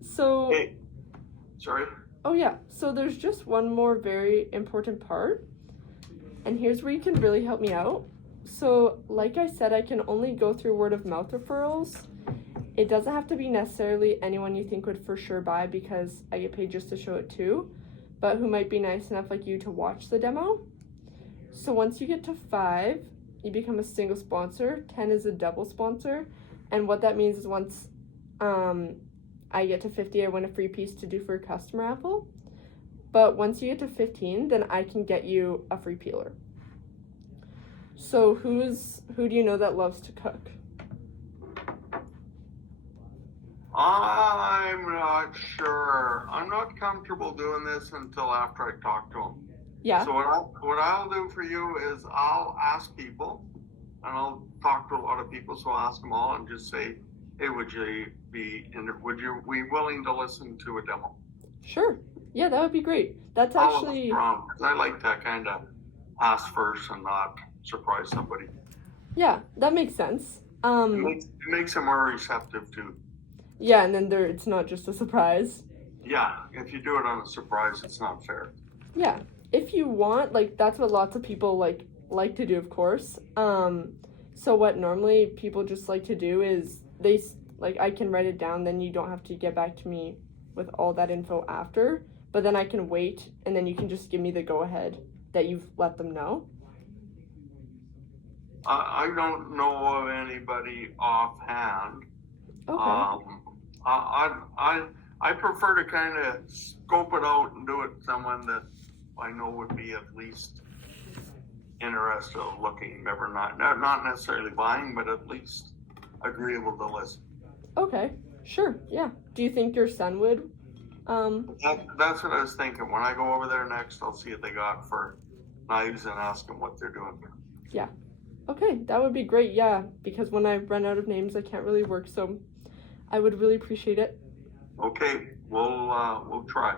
So. Hey, sorry. Oh yeah. So there's just one more very important part. And here's where you can really help me out. So, like I said, I can only go through word of mouth referrals. It doesn't have to be necessarily anyone you think would for sure buy because I get paid just to show it too, but who might be nice enough like you to watch the demo. So once you get to 5, you become a single sponsor. 10 is a double sponsor. And what that means is once I get to 50, I win a free piece to do for a customer apple. But once you get to 15, then I can get you a free peeler. So who do you know that loves to cook? I'm not sure. I'm not comfortable doing this until after I talk to them. Yeah. So what I'll do for you is I'll ask people, and I'll talk to a lot of people. So I'll ask them all and just say, hey, would you be willing to listen to a demo? Sure. Yeah, that would be great. That's actually. I like to kind of ask first and not surprise somebody. Yeah, that makes sense. It makes them more receptive too. Yeah, and then it's not just a surprise. Yeah, if you do it on a surprise, it's not fair. Yeah, if you want, like that's what lots of people like to do, of course. So what normally people just like to do is I can write it down, then you don't have to get back to me with all that info after. But then I can wait, and then you can just give me the go-ahead that you've let them know. I don't know of anybody offhand. Okay. I prefer to kind of scope it out and do it with someone that I know would be at least interested in looking, never not necessarily buying, but at least agreeable to listen. Okay, sure, yeah. Do you think your son would? That's what I was thinking. When I go over there next, I'll see what they got for knives and ask them what they're doing. Yeah. Okay, that would be great, yeah, because when I run out of names, I can't really work, so I would really appreciate it. Okay, we'll try.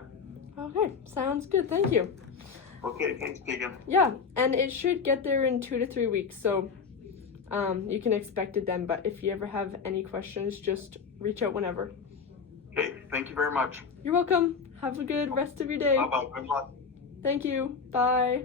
Okay, sounds good, thank you. Okay, thanks, Teagan. Yeah, and it should get there in 2 to 3 weeks, so you can expect it then, but if you ever have any questions, just reach out whenever. Okay, thank you very much. You're welcome. Have a good rest of your day. Bye-bye. Good luck. Thank you. Bye.